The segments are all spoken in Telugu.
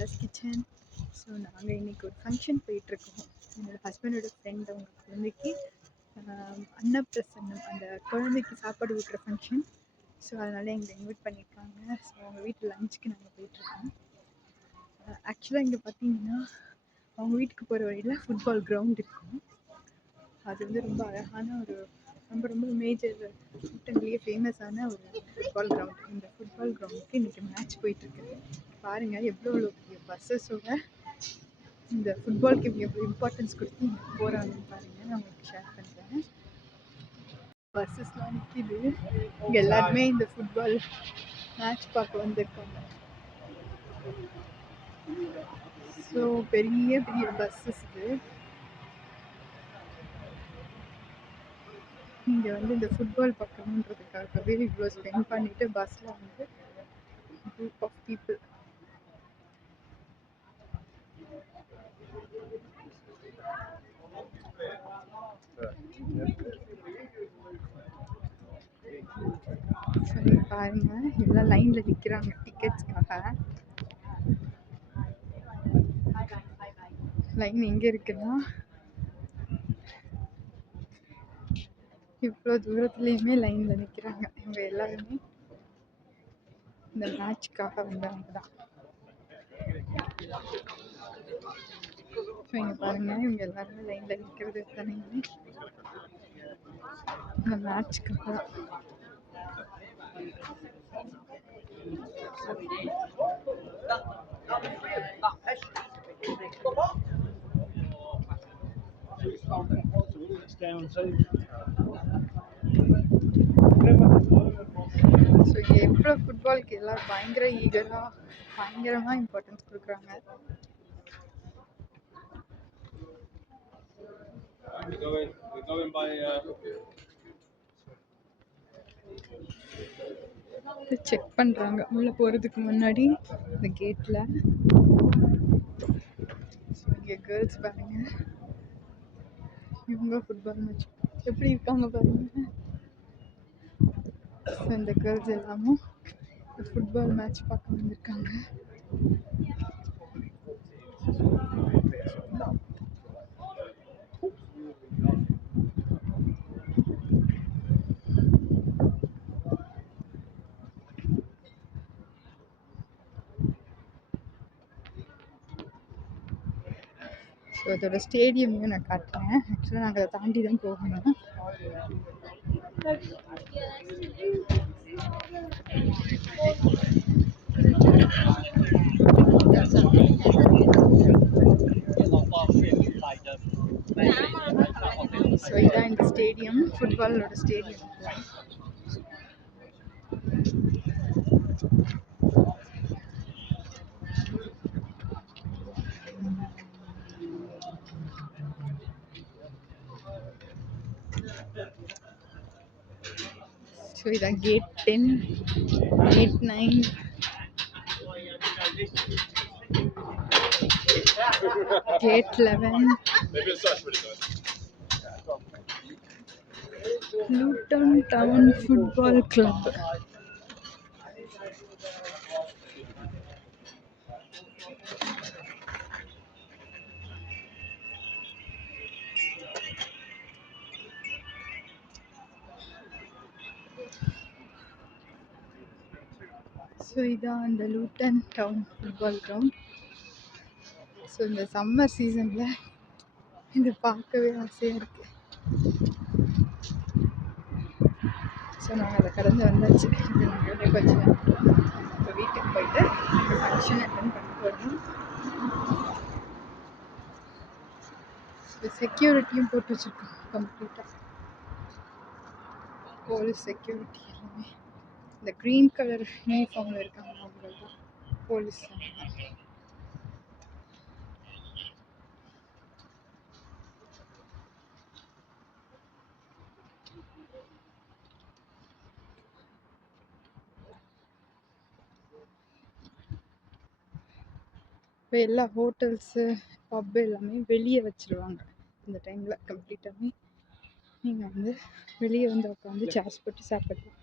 Plus kitchen. ஸோ நாங்கள் இன்றைக்கி ஒரு ஃபங்க்ஷன் போயிட்டுருக்கோம். என்னோடய ஹஸ்பண்டோட ஃப்ரெண்ட் அவங்க குழந்தைக்கு அன்னப்பிரசன்னம், அந்த குழந்தைக்கு சாப்பாடு ஊட்டுற ஃபங்க்ஷன். ஸோ அதனால் எங்களை இன்வைட் பண்ணியிருக்காங்க. ஸோ அவங்க வீட்டு லஞ்சுக்கு நாங்கள் போயிட்டுருக்கோம். ஆக்சுவலாக இங்கே பார்த்தீங்கன்னா அவங்க வீட்டுக்கு போகிற வழியில் ஃபுட்பால் கிரவுண்ட் இருக்கும். அது வந்து ரொம்ப அழகான ஒரு ரொம்ப ரொம்ப மேஜர் கூட்டங்களையே ஃபேமஸான ஒரு ஃபுட்பால் கிரவுண்ட். இந்த ஃபுட்பால் கிரவுண்டுக்கு இன்றைக்கி மேட்ச் போயிட்டுருக்கு. பாருங்கள் எவ்வளோ பெரிய பஸ்ஸஸோட இந்த ஃபுட்பாலுக்கு இவங்க எவ்வளோ இம்பார்ட்டன்ஸ் கொடுத்து இங்கே போகிறாங்கன்னு பாருங்கள். நான் உங்களுக்கு ஷேர் பண்ணுறேன். பஸ்ஸஸ்லாம் நிற்கிது. இங்கே எல்லாருமே இந்த ஃபுட்பால் மேட்ச் பார்க்க வந்திருக்காங்க. ஸோ பெரிய பெரிய பஸ்ஸஸ் இது. இங்கே வந்து இந்த ஃபுட்பால் பார்க்கணுன்றதுக்காகவே இவ்வளோ ஸ்பெண்ட் பண்ணிவிட்டு பஸ்ஸில் வந்து குரூப் ஆஃப் பீப்புள். சரி பாருங்க எல்லாம் லைனில் நிற்கிறாங்க டிக்கெட்ஸ்க்காக. லைன் எங்கே இருக்குன்னா இவ்வளோ தூரத்துலேயுமே லைனில் நிற்கிறாங்க. இவங்க எல்லாருமே இந்த மேட்ச்க்காக வந்தவங்க தான். இங்கே பாருங்கள் இவங்க எல்லாருமே லைனில் நிற்கிறது தானேங்க இந்த மேட்ச்க்காக தான். ஸோ எவ்வளோ ஃபுட்பாலுக்கு எல்லாம் பயங்கர ஈகராக பயங்கரமாக இம்பார்ட்டன்ஸ் கொடுக்குறாங்க. செக் பண்ணுறாங்க உள்ளே போகிறதுக்கு முன்னாடி இந்த கேட்டில். இங்கே கேர்ள்ஸ் பாருங்க இவங்க ஃபுட்பால் மேட்ச் எப்படி இருக்காங்க பாருங்க. ஸோ இந்த கேர்ள்ஸ் எல்லாமும் ஃபுட்பால் மேட்ச் பார்க்க வந்திருக்காங்க. ஸோ அதோட ஸ்டேடியமையும் நான் காட்டுறேன். ஆக்சுவலாக நாங்கள் அதை தாண்டி தான் போகணும். ஸோ இதான் இந்த ஸ்டேடியம், ஃபுட்பாலோட ஸ்டேடியம். ஸோ இதான் gate 10, gate 9, gate 11, Luton town football club. So இதான் அந்த Luton town football ground. So இந்த சம்மர் சீசனில் இது பார்க்கவே ஆசையாக இருக்குது. ஸோ நாங்கள் அதை கடந்து வந்தாச்சு. நாங்கள் கொஞ்சம் இப்போ வீட்டுக்கு போயிட்டு ஃபங்க்ஷன் அட்டன் பண்ண போகிறோம். செக்யூரிட்டியும் போட்டு வச்சுருக்கோம் கம்ப்ளீட்டாக. போலீஸ் செக்யூரிட்டி எல்லாமே இந்த க்ரீன் கலர் யூனிஃபார்மில் இருக்காங்க அவங்க தான் போலீஸ். இப்போ எல்லா ஹோட்டல்ஸு பப்பு எல்லாமே வெளியே வச்சுருவாங்க இந்த டைமில் கம்ப்ளீட்டாகவே. நீங்கள் வந்து வெளியே வந்து உட்காந்து சேர்ஸ் போட்டு சாப்பிடலாம்.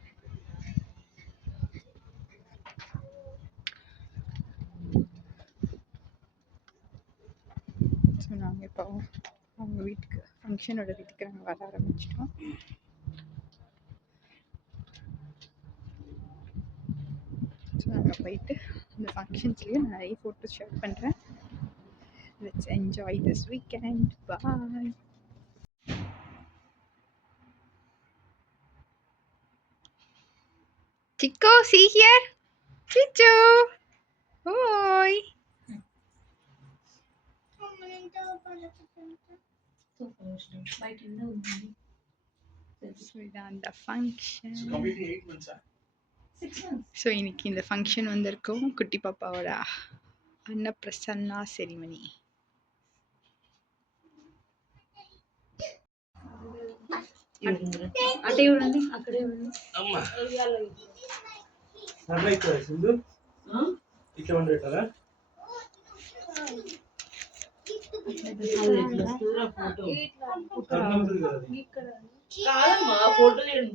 நாங்கள் இப்போ அவங்க வீட்டுக்கு ஃபங்க்ஷனோட வீட்டுக்கு நாங்கள் வர ஆரம்பிச்சிட்டோம். ஸோ நாங்கள் போயிட்டு இந்த ஃபங்க்ஷன்ஸ்லேயும் நிறைய ஃபோட்டோஸ் ஷேர் பண்ணுறேன். Let's enjoy this weekend. Bye. Chico, see here. Chicho. Oi. So இதான் அந்த ஃபங்க்ஷன். ஸோ இன்னைக்கு இந்த ஃபங்க்ஷன் வந்திருக்கோம். குட்டி பாப்பாவோட அன்னப்பிரசன்னா செரிமனி. అటే ఉండండి, అక్కడే ఉండండి. ఇట్లా ఉండేటారా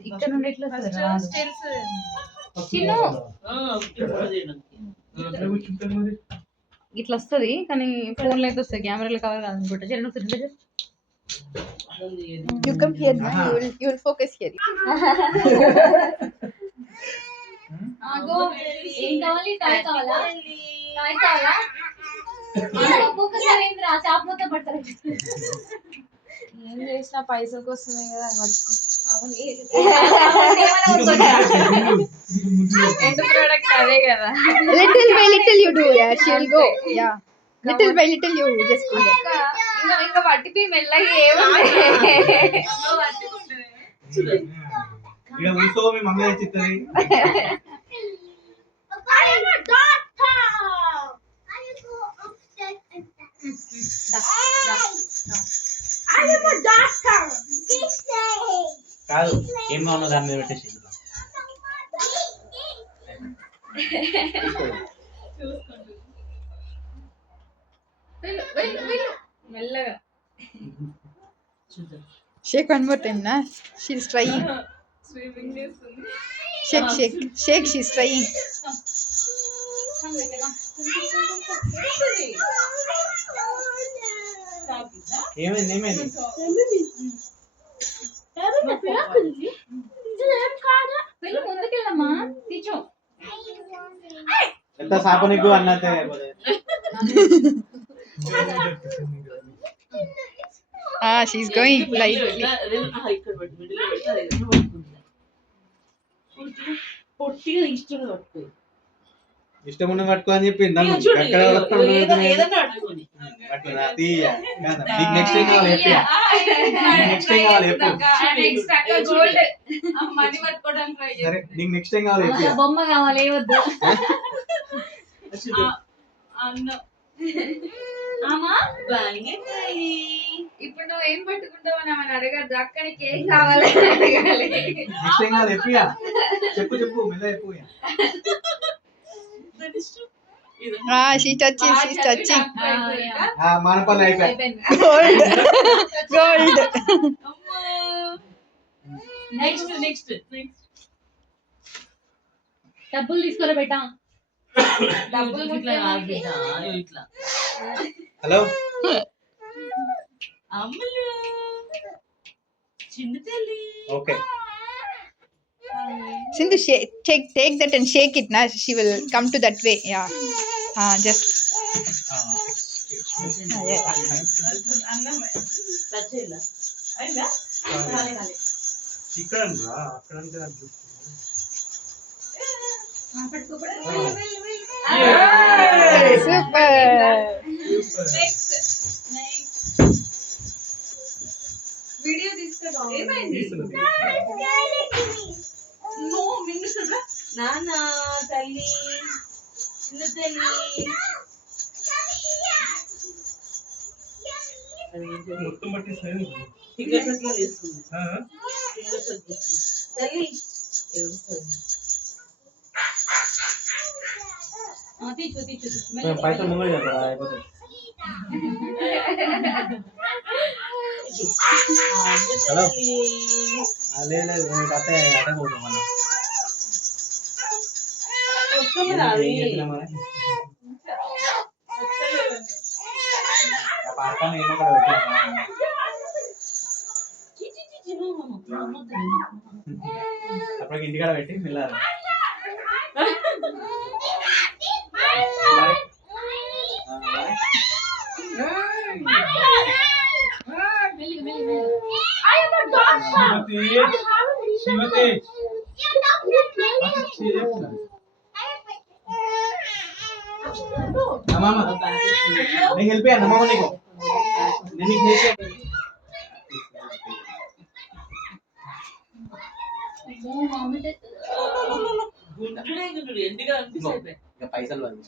ఇక్కడ నుండి ఎట్లా ఇట్లా వస్తుంది కానీ ఫోన్ లో అయితే వస్తుంది, కెమెరాలో కవర్ కాదనుకుంటా. చిన్న You come here now. You will focus here. ఆగో, ఏం కావాలి? టాయ్ కావాలా? టాయ్ కావాలా? ఒక్కొక్కసారి ఏంద్రా చాప మొత్తం పడతారు. ఏం చేసినా పైసల కోసమే కదా బతుకు. ఎండ్ ప్రోడక్ట్ అదే కదా. Little by little you do. Yeah, she will go. Yeah. Little by little you just do that. ఇంకా పట్టిపోయి మెల్లగా ఏముంది. ఇక కూర్చో, మీ మమ్మీ తెచ్చిస్తుంది. కాదు, ఏం కావాలో దాని మీద పెట్టేసి మెల్లగా. Shake one more time, na. She's trying. Swimming చేస్తుంది. Shake, shake, shake. She's trying. ఏమైంది ఏమైంది ముందుకెళ్ళమ్మా, తీచో. ఎంత సాప నీకు అన్నతే. She's going lightly. ఇష్టం ఉన్న పట్టుకో అని చెప్పి నెక్స్ట్ టైం కావాలి చెప్పి. నెక్స్ట్ టైం కావాలి చెప్పు. సరే, నీకు నెక్స్ట్ టైం కావాలి చెప్పి. బొమ్మ కావాలి, వద్దు. ఇప్పుడు నువ్వు ఏం పట్టుకుంటావు అని ఆమెను అడగద్దు. అక్కడికి ఏం కావాలి అడగాలి. నెక్స్ట్ టైం కావాలి చెప్పి. చెప్పు చెప్పు, మెల్ల చెప్పు. She's touching. She's touching. Manapalli అయిపోయి. Gold. Gold. నెక్స్ట్ డబ్బులు తీసుకోరా బేటా. డబ్బులు ఇట్లా హలో అమ్మలు చిన్న తల్లి. Okay. Sindhu, take that and shake it, na. She will come to that way. Yeah. Just. Yeah. ఇక్కడ అక్కడంటే Super. వీడియో తీసుకో. నాన్న తల్లి, చిన్న తల్లి. మొత్తం పట్టేసిన తల్లి పైసలు ముంగడు కదా అయిపోతుంది. హలో లేదు, మీకు అట్టే అట్టే పోతాం మళ్ళీ. పార్క్ కానీ ఏమో కూడా పెట్టాను. అప్పటికి ఇంటికాడ పెట్టి మిల్లారు. నీకు వెళ్ళిపోయాను అమ్మమ్మ నీకు నేను నీకు ఇంకా పైసలు వాళ్ళు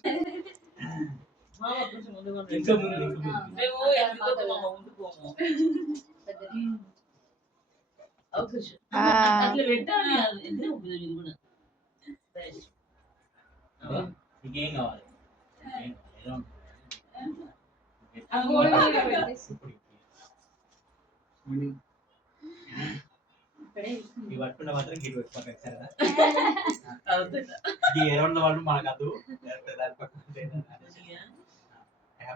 ఇంకేం కావాలి ఈ పట్టుకున్న మాత్రం గిట్ పెట్టుకోవాలి సరేనా? ఈ ఎరౌండ్ వాళ్ళు మనకు అదు దాని పక్కన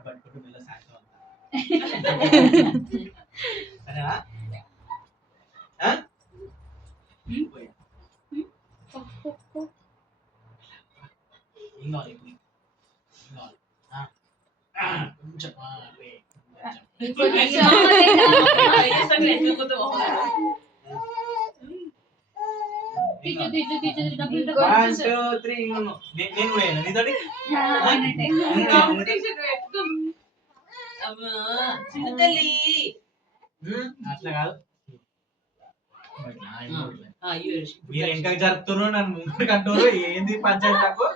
పట్టుకుంటూ మెల్ల సాయంత్రం సరేనా? ఏం కావాలి కొంచెం అట్లా కాదు మీరు వెనక జరుపుతున్నారు నన్ను ముందుకు అంటారు ఏంది పంచాయతీ నాకు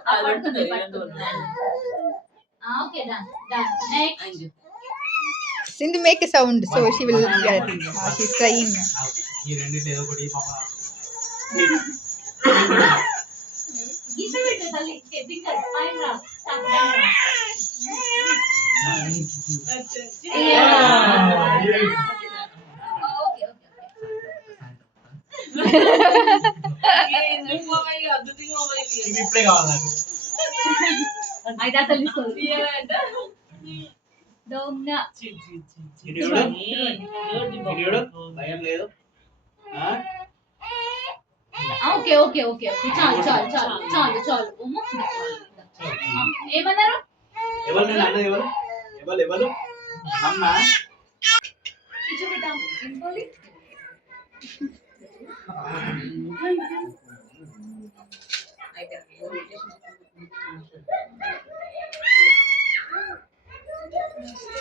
Sindhu, make a sound so she will get. She's crying. ఈ రెండింటి ఏదో ఒకటి ఇప్పుడే కావాలి నాకు భయం లేదు ఓకే ఓకే ఓకే ఓకే చాలు చాలు చాలు చాలు చాలు ఏమన్నారు ఎవరు నేను అన్నది ఎవరు ఎవరు ఎవరు అమ్మ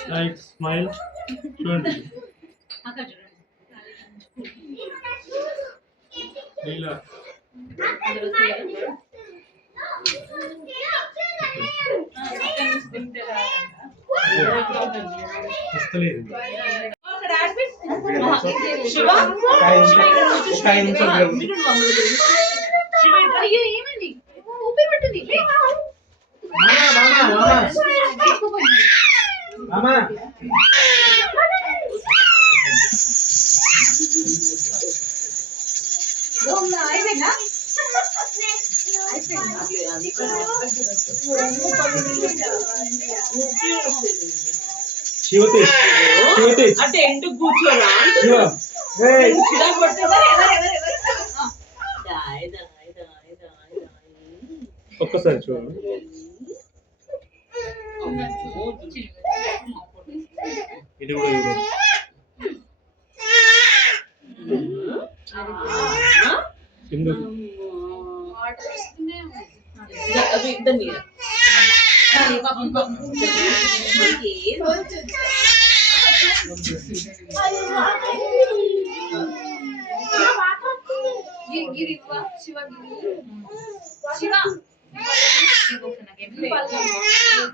Like smile, చూడండి. అక్కడ చూడండి. ఇలా వస్తలేదు. అయ్యో ఏమైంది ఊపిరి పట్టింది అంటే ఎందుకు కూర్చోరా ఒక్కసారి చూడండి. ఇది కూడా ఇవ్వదు. సింధు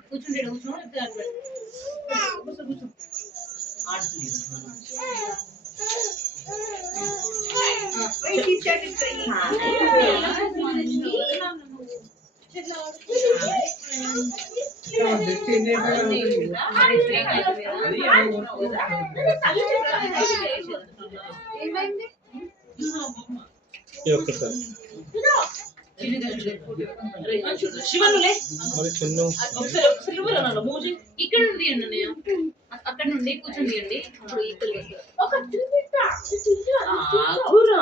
కూర్చుంటాడు ఒక్కసారి శివనులే మరి చిన్న ఇక్కడ ఉంది అన్నయ్య అక్కడ నుండి కూర్చొనియండి. అప్పుడు ఈక్వల్ ఆగురా